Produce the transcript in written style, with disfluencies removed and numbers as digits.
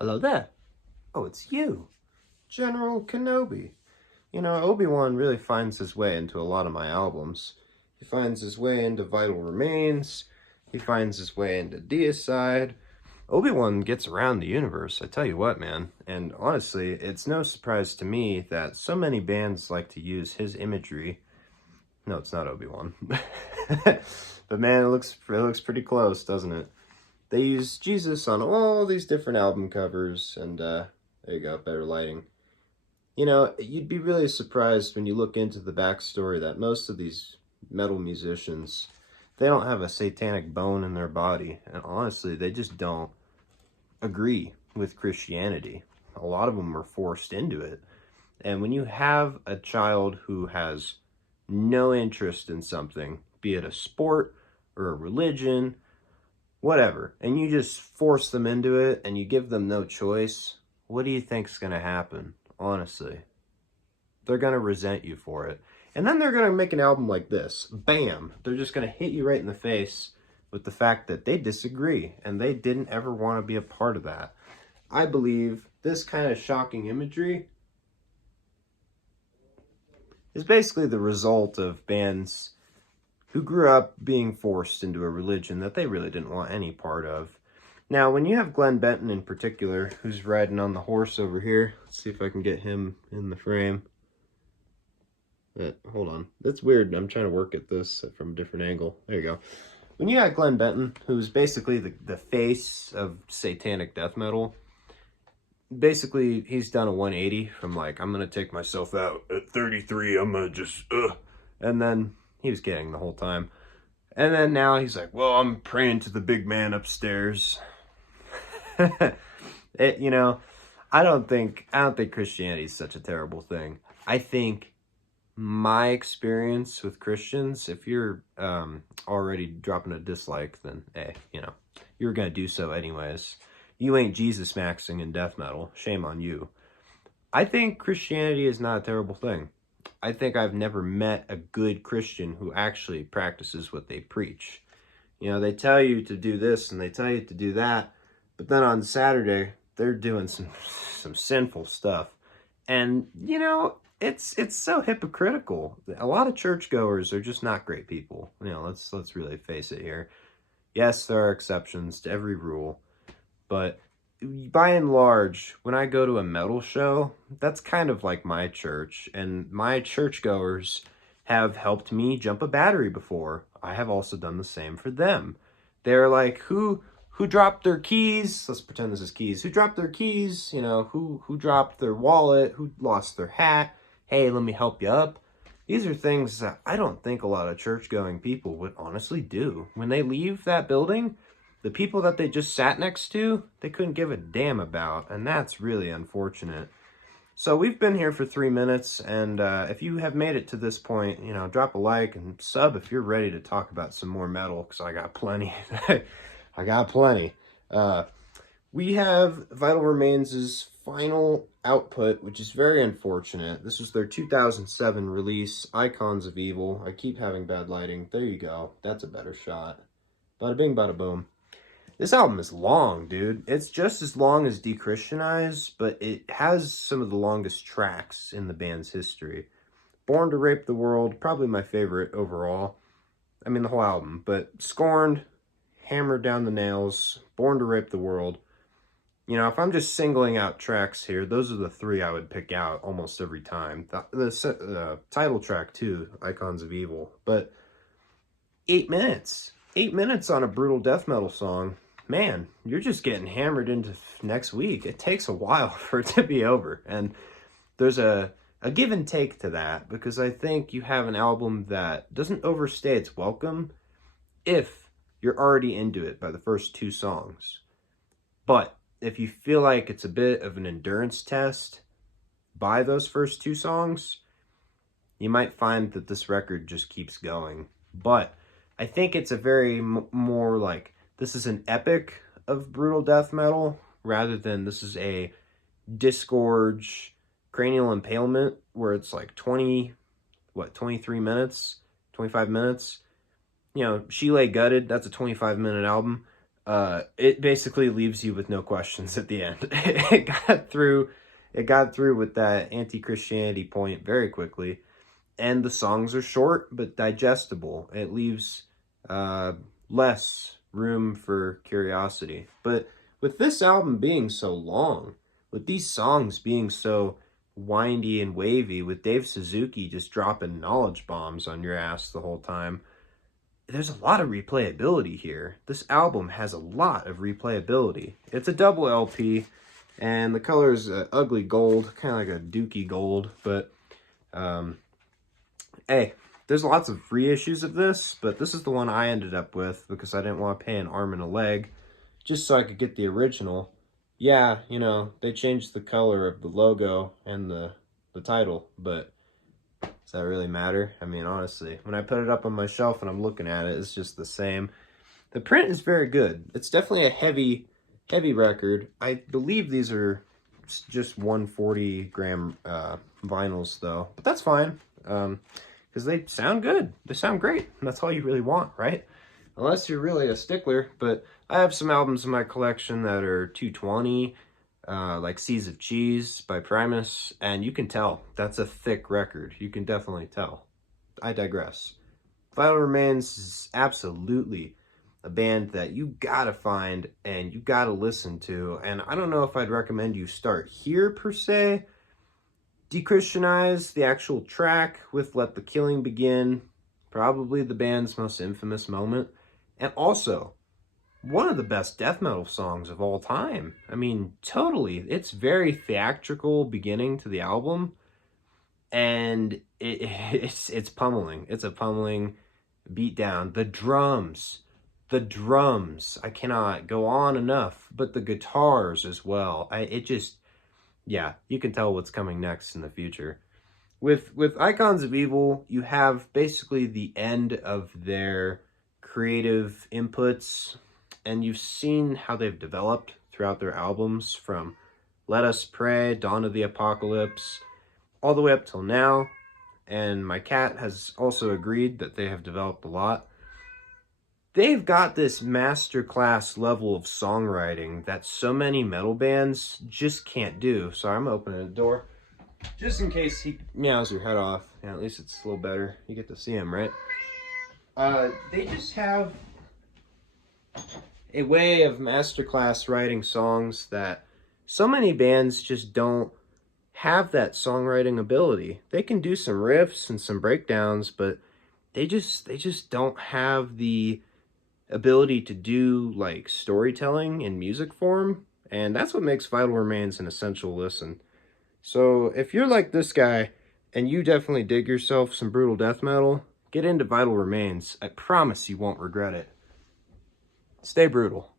Hello there. Oh, it's you, General Kenobi. You know, Obi-Wan really finds his way into a lot of my albums. He finds his way into Vital Remains. He finds his way into Deicide. Obi-Wan gets around the universe, I tell you what, man. And honestly, it's no surprise to me that so many bands like to use his imagery. No, it's not Obi-Wan. But man, it looks pretty close, doesn't it? They use Jesus on all these different album covers, and there you go, better lighting. You know, you'd be really surprised when you look into the backstory that most of these metal musicians, they don't have a satanic bone in their body, and honestly, they just don't agree with Christianity. A lot of them were forced into it. And when you have a child who has no interest in something, be it a sport or a religion, whatever, and you just force them into it and you give them no choice, what do you think's going to happen? Honestly, they're going to resent you for it. And then they're going to make an album like this. Bam! They're just going to hit you right in the face with the fact that they disagree and they didn't ever want to be a part of that. I believe this kind of shocking imagery is basically the result of bands who grew up being forced into a religion that they really didn't want any part of. Now, when you have Glenn Benton in particular, who's riding on the horse over here, let's see if I can get him in the frame. Hold on, that's weird. I'm trying to work at this from a different angle. There you go. When you got Glenn Benton, who's basically the face of satanic death metal, basically he's done a 180 from like, I'm gonna take myself out at 33, I'm gonna just and then he was kidding the whole time, and then now he's like, well, I'm praying to the big man upstairs. You know, I don't think Christianity is such a terrible thing. I think my experience with Christians, if you're already dropping a dislike, then hey, you know, you're gonna do so anyways. You ain't Jesusmaxxing in death metal. Shame on you. I think Christianity is not a terrible thing. I think I've never met a good Christian who actually practices what they preach. You know, they tell you to do this and they tell you to do that, but then on Saturday, they're doing some sinful stuff. And, you know, it's so hypocritical. A lot of churchgoers are just not great people. You know, let's really face it here. Yes, there are exceptions to every rule, but by and large, when I go to a metal show, that's kind of like my church, and my churchgoers have helped me jump a battery before. I have also done the same for them. They're like, who dropped their keys? Let's pretend this is keys. Who dropped their keys? You know, who dropped their wallet? Who lost their hat? Hey, let me help you up. These are things that I don't think a lot of church-going people would honestly do. When they leave that building, the people that they just sat next to, they couldn't give a damn about, and that's really unfortunate. So we've been here for 3 minutes, and if you have made it to this point, you know, drop a like and sub if you're ready to talk about some more metal, because I got plenty. I got plenty. We have Vital Remains' final output, which is very unfortunate. This was their 2007 release, Icons of Evil. I keep having bad lighting. There you go. That's a better shot. Bada bing, bada boom. This album is long, dude. It's just as long as Dechristianize, but it has some of the longest tracks in the band's history. Born to Rape the World, probably my favorite overall. I mean, the whole album. But Scorned, Hammered Down the Nails, Born to Rape the World. You know, if I'm just singling out tracks here, those are the three I would pick out almost every time. The title track, too, Icons of Evil. But 8 minutes. 8 minutes on a brutal death metal song. Man, you're just getting hammered into next week. It takes a while for it to be over. And there's a give and take to that, because I think you have an album that doesn't overstay its welcome if you're already into it by the first 2 songs. But if you feel like it's a bit of an endurance test by those first 2 songs, you might find that this record just keeps going. But I think it's a very more like, this is an epic of brutal death metal rather than this is a disgorge cranial impalement where it's like 23 minutes, 25 minutes. You know, She Lay Gutted, that's a 25-minute album. it basically leaves you with no questions at the end. It got through with that anti-Christianity point very quickly, and the songs are short but digestible. It leaves less room for curiosity. But with this album being so long, with these songs being so windy and wavy, with Dave Suzuki just dropping knowledge bombs on your ass the whole time, there's a lot of replayability here. This album has a lot of replayability. It's a double LP, and the color is ugly gold, kind of like a dookie gold, but hey, there's lots of reissues of this, but this is the one I ended up with because I didn't want to pay an arm and a leg just so I could get the original. Yeah, you know, they changed the color of the logo and the title, but does that really matter? I mean, honestly, when I put it up on my shelf and I'm looking at it, it's just the same. The print is very good. It's definitely a heavy record. I believe these are just 140 gram vinyls though, but that's fine. Because they sound good. They sound great. And that's all you really want, right? Unless you're really a stickler. But I have some albums in my collection that are 220, like Seas of Cheese by Primus, and you can tell that's a thick record. You can definitely tell. I digress. Vital Remains is absolutely a band that you gotta find and you gotta listen to. And I don't know if I'd recommend you start here per se. Dechristianize, the actual track with Let the Killing Begin, probably the band's most infamous moment, and also one of the best death metal songs of all time. I mean, totally. It's very theatrical beginning to the album, and it's pummeling. It's a pummeling beat down. The drums, I cannot go on enough, but the guitars as well. Yeah, you can tell what's coming next in the future. With Icons of Evil, you have basically the end of their creative inputs, and you've seen how they've developed throughout their albums, from Let Us Pray, Dawn of the Apocalypse, all the way up till now. And my cat has also agreed that they have developed a lot. They've got this masterclass level of songwriting that so many metal bands just can't do. Sorry, I'm opening the door just in case he meows your head off. Yeah, at least it's a little better. You get to see him, right? They just have a way of masterclass writing songs that so many bands just don't have that songwriting ability. They can do some riffs and some breakdowns, but they just don't have the ability to do like storytelling in music form, and that's what makes Vital Remains an essential listen. So if you're like this guy and you definitely dig yourself some brutal death metal, get into Vital Remains. I promise you won't regret it. Stay brutal.